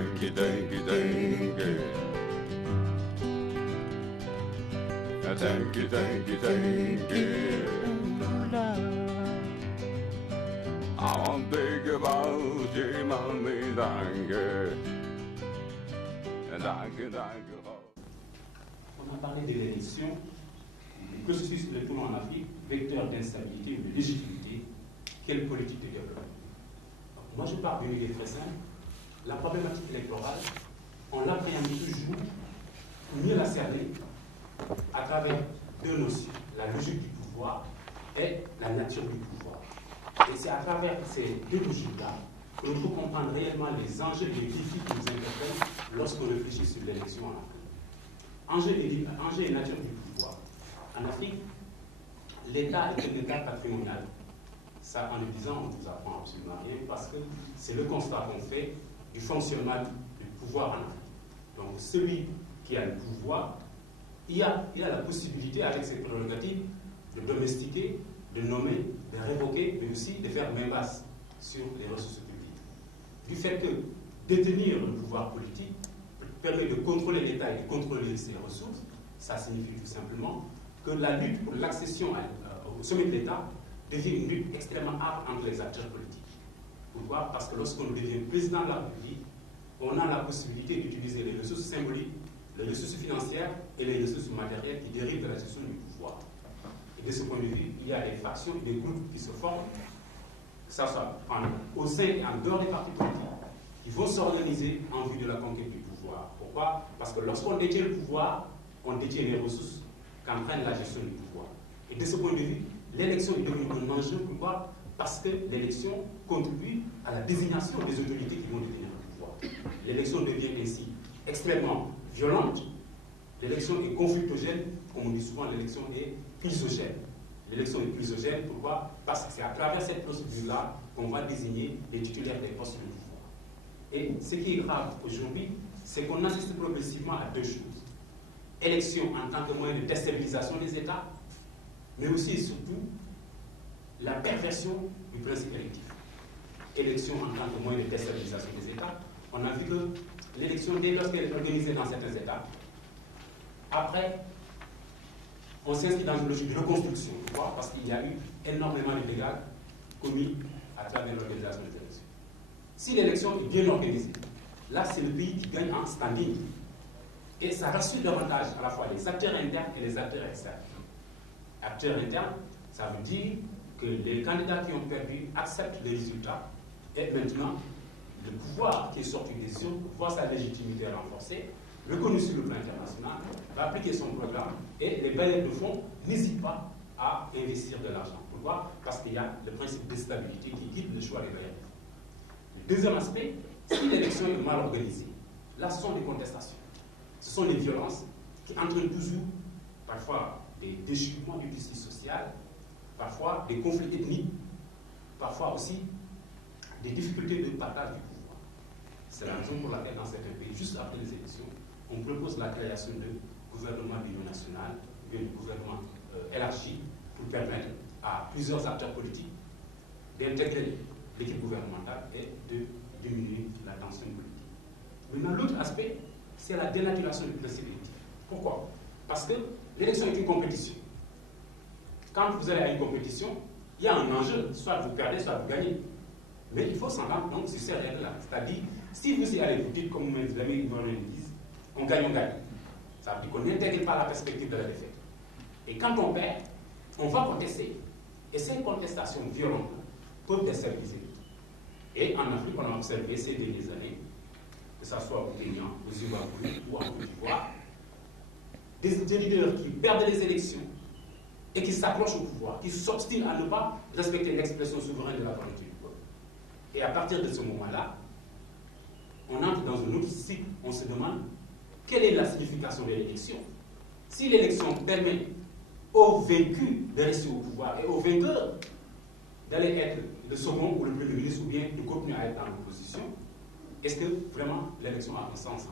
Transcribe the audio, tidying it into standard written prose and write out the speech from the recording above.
dengue, dengue, dengue. Dengue, dengue, dengue. I'm big about you, mommy, dengue. Dengue, dengue. On a parlé de l'élection, du processus électoral en Afrique, vecteur d'instabilité ou de légitimité. Quelle politique de développement? Moi, je pars d'une idée très simple. La problématique électorale, on l'appréhende toujours, mieux la cerner, à travers deux notions, la logique du pouvoir et la nature du pouvoir. Et c'est à travers ces deux logiques-là que l'on peut comprendre réellement les enjeux et les défis qui nous interpellent lorsqu'on réfléchit sur l'élection en Afrique. Enjeux et nature du pouvoir. En Afrique, l'État est un État patrimonial. Ça, en le disant, on ne vous apprend absolument rien parce que c'est le constat qu'on fait du fonctionnement du pouvoir en Afrique. Donc, celui qui a le pouvoir, il a la possibilité, avec ses prérogatives, de domestiquer, de nommer, de révoquer, mais aussi de faire main basse sur les ressources publiques. Du fait que détenir le pouvoir politique permet de contrôler l'État et de contrôler ses ressources, ça signifie tout simplement que la lutte pour l'accession au sommet de l'État devient une lutte extrêmement âpre entre les acteurs politiques. Pourquoi? Parce que lorsqu'on devient président de la République, on a la possibilité d'utiliser les ressources symboliques, les ressources financières et les ressources matérielles qui dérivent de la gestion du pouvoir. Et de ce point de vue, il y a des factions et des groupes qui se forment, que ce soit au sein et en dehors des partis politiques, qui vont s'organiser en vue de la conquête du pouvoir. Pourquoi? Parce que lorsqu'on détient le pouvoir, on détient les ressources qu'entraîne la gestion du pouvoir. Et de ce point de vue, l'élection est devenue un enjeu. Pourquoi? Parce que l'élection contribue à la désignation des autorités qui vont détenir le pouvoir. L'élection devient ainsi extrêmement violente. L'élection est conflictogène, comme on dit souvent, l'élection est chrysogène. L'élection est chrysogène, pourquoi? Parce que c'est à travers cette procédure-là qu'on va désigner les titulaires des postes de pouvoir. Et ce qui est grave aujourd'hui, c'est qu'on assiste progressivement à deux choses. Élection en tant que moyen de déstabilisation des États, mais aussi et surtout la perversion du principe électif. Élection en tant que moyen de déstabilisation des États, on a vu que l'élection, dès lorsqu'elle est organisée dans certains États, après, on s'inscrit dans une logique de reconstruction. Pourquoi? Parce qu'il y a eu énormément de dégâts commis à travers l'organisation des élections. Si l'élection est bien organisée, là c'est le pays qui gagne en standing. Et ça rassure davantage à la fois les acteurs internes et les acteurs externes. Acteurs internes, ça veut dire que les candidats qui ont perdu acceptent les résultats et maintenant le pouvoir qui est sorti des urnes voit sa légitimité renforcée, reconnu sur le plan international, va appliquer son programme et les bailleurs de fonds n'hésitent pas à investir de l'argent. Pourquoi? Parce qu'il y a le principe de stabilité qui guide le choix des bailleurs de fonds. Le deuxième aspect, si l'élection est mal organisée, là ce sont des contestations. Ce sont des violences qui entraînent toujours, parfois, des déchirements de justice sociale, parfois des conflits ethniques, parfois aussi des difficultés de partage du pouvoir. C'est la raison pour laquelle, dans certains pays, juste après les élections, on propose la création de gouvernements d'union nationale, de gouvernements élargis, pour permettre à plusieurs acteurs politiques d'intégrer l'équipe gouvernementale et de diminuer la tension politique. Maintenant, l'autre aspect, c'est la dénaturation du principe électif. Pourquoi? Parce que l'élection est une compétition. Quand vous allez à une compétition, il y a un enjeu, soit vous perdez, soit vous gagnez. Mais il faut s'entendre donc sur ces règles-là. C'est-à-dire, si vous y allez, vous dites, comme mes amis ivoiriens disent, on gagne, on gagne. Ça veut dire qu'on n'intègre pas la perspective de la défaite. Et quand on perd, on va contester. Et ces contestations violentes peuvent déstabiliser. Et en Afrique, on a observé ces dernières années, que ce soit au Kenya, au Zimbabwe ou en Côte d'Ivoire, des leaders qui perdent les élections et qui s'accrochent au pouvoir, qui s'obstinent à ne pas respecter l'expression souveraine de la volonté du peuple. Et à partir de ce moment-là, on entre dans un autre cycle, on se demande quelle est la signification de l'élection. Si l'élection permet aux vaincus de rester au pouvoir et aux vainqueurs d'aller être le second ou le premier ministre ou bien de continuer à être dans l'opposition, est-ce que vraiment l'élection a un sens?